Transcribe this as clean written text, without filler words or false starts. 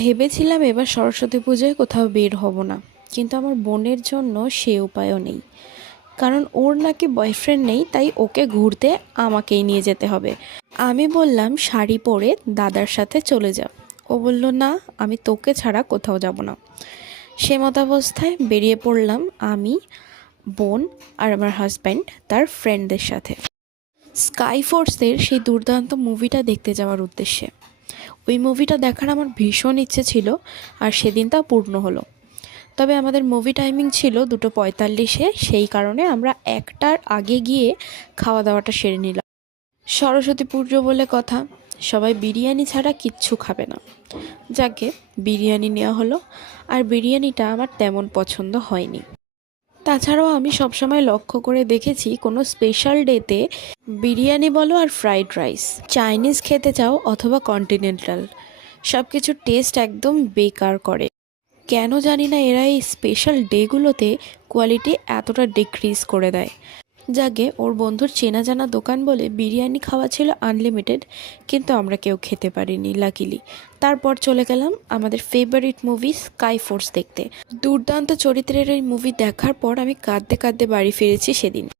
ভেবেছিলাম এবার সরস্বতী পুজোয় কোথাও বের হব না, কিন্তু আমার বোনের জন্য সে উপায়ও নেই। কারণ ওর নাকি বয়ফ্রেন্ড নেই, তাই ওকে ঘুরতে আমাকেই নিয়ে যেতে হবে। আমি বললাম শাড়ি পরে দাদার সাথে চলে যা। ও বলল না, আমি তোকে ছাড়া কোথাও যাব না। সে মতাবস্থায় বেরিয়ে পড়লাম আমি, বোন আর আমার হাজব্যান্ড তার ফ্রেন্ডদের সাথে স্কাই ফোর্সের সেই দুর্দান্ত মুভিটা দেখতে যাওয়ার উদ্দেশ্যে। ওই মুভিটা দেখার আমার ভীষণ ইচ্ছে ছিল, আর সেদিন তা পূর্ণ হলো। তবে আমাদের মুভি টাইমিং ছিল 2:45-এ, সেই কারণে আমরা 1টার আগে গিয়ে খাওয়া দাওয়াটা সেরে নিলাম। সরস্বতী পুজো বলে কথা, সবাই বিরিয়ানি ছাড়া কিচ্ছু খাবে না। যাকে বিরিয়ানি নেওয়া হলো, আর বিরিয়ানিটা আমার তেমন পছন্দ হয়নি। তাছাড়াও আমি সবসময় লক্ষ্য করে দেখেছি, কোনো স্পেশাল ডেতে বিরিয়ানি বলো আর ফ্রাইড রাইস, চাইনিজ খেতে চাও অথবা কন্টিনেন্টাল, সব কিছুর টেস্ট একদম বেকার করে। কেন জানি না এরা এই স্পেশাল ডেগুলোতে কোয়ালিটি এতটা ডিক্রিজ করে দেয়। যাকে ওর বন্ধুর চেনা জানা দোকান বলে বিরিয়ানি খাওয়া ছিল আনলিমিটেড, কিন্তু আমরা কেউ খেতে পারিনি লাকিলি। তারপর চলে গেলাম আমাদের ফেভারিট মুভি স্কাই ফোর্স দেখতে। দুর্দান্ত চরিত্রের এই মুভি দেখার পর আমি কাঁদতে কাঁদতে বাড়ি ফিরেছি সেদিন।